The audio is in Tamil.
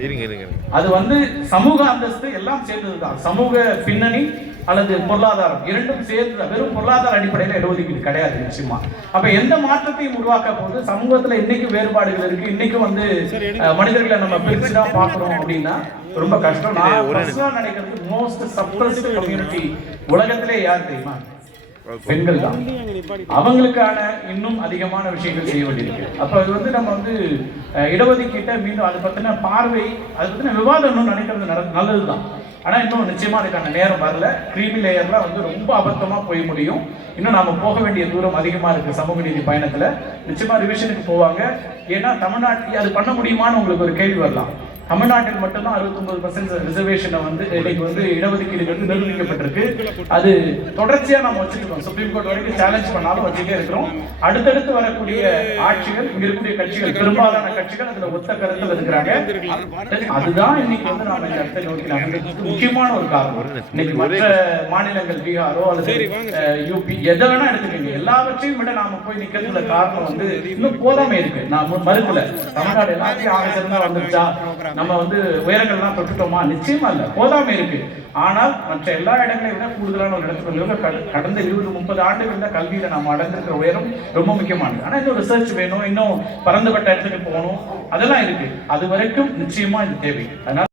இருங்க இருங்க அது வந்து சமூக அந்தஸ்து எல்லாம் சேர்ந்ததுதான். சமூக பின்னணி அல்லது பொருளாதாரம். இரண்டும் சேர்ந்து வெறும் பொருளாதார அடிப்படையில் இடஒதுக்கீடு கிடையாது நிச்சயமா. அப்ப எந்த மாற்றத்தையும் உருவாக்க போது சமூகத்துல இன்னைக்கு வேறுபாடுகள் இருக்கு. இன்னைக்கு வந்து மனிதர்களை நம்ம பிரிச்சு தான் பார்க்கறோம் அப்படின்னா ரொம்ப கஷ்டம். நான் நினைக்கிறது மோஸ்ட் சப்ரஸ்ட் கம்யூனிட்டி உலகத்திலே யார் தெரியுமா? பெண்கள் தான். அவங்களுக்கான இன்னும் அதிகமான விஷயங்கள் செய்ய வேண்டியிருக்கு. அப்ப அது வந்து நம்ம வந்து இடஒதுக்கீட்டை மீண்டும் அதை பத்தின பார்வை அதை பத்தின விவாதம் இன்னும் நினைக்கிறது நல்லதுதான். ஆனால் இன்னும் நிச்சயமாக அதுக்கான நேரம் வரல. கிரீமி லேயர்லாம் வந்து ரொம்ப அபத்தமாக போய் முடியும். இன்னும் நம்ம போக வேண்டிய தூரம் அதிகமாக இருக்குது சமூக நீதி பயணத்தில். நிச்சயமாக ரிவிஷனுக்கு போவாங்க. ஏன்னா தமிழ்நாட்டில் அது பண்ண முடியுமான்னு உங்களுக்கு ஒரு கேள்வி வரலாம். தமிழ்நாட்டில் மட்டும்தான் அறுபத்தொன்பது பர்சன்ட் ரிசர்வேஷனை வந்து இன்னைக்கு வந்து இடஒதுக்கீடு வந்து நிர்ணயிக்கப்பட்டிருக்கு அது தொடர்ச்சியா நம்ம வச்சுருக்கோம் சுப்ரீம் கோர்ட் வரைக்கும் சேலஞ்ச் பண்ணாலும் வச்சுட்டே இருக்கிறோம். அடுத்தடுத்து வரக்கூடிய ஆட்சிகள் இங்க இருக்கக்கூடிய கட்சிகள் பெரும்பாலான கட்சிகள் அதுல ஒத்த கருத்தில் இருக்கிறாங்க. அதுதான் இன்னைக்கு வந்து நாம இந்த இடத்தை நோக்கி முக்கியமான ஒரு காரணம். இன்னைக்கு மற்ற மாநிலங்கள் பீகாரோ அல்லது யூபி எதை வேணா எடுத்துக்கோங்க. எல்லாவற்றையும் விட நாம போய் நிக்கிறதுல காரணம் வந்து இன்னும் போதாமை இருக்கு. நான் மறுக்கல. தமிழ்நாடு எல்லாத்தையும் ஆக சிறந்தா வந்துருச்சா? நம்ம வந்து உயரங்கள்லாம் தொட்டுட்டோமா? நிச்சயமா இல்லை. போதாமே இருக்கு. ஆனால் மற்ற எல்லா இடங்களையும் விட கூடுதலான ஒரு இடத்துல கடந்த இருபது முப்பது ஆண்டுகள்ல கல்வியில நம்ம அடைஞ்சிருக்கிற உயரம் ரொம்ப முக்கியமானது. ஆனா இன்னும் ரிசர்ச் வேணும். இன்னும் பறந்துபட்ட இடத்துக்கு போகணும். அதெல்லாம் இருக்கு. அது வரைக்கும் நிச்சயமா இது தேவை. அதனால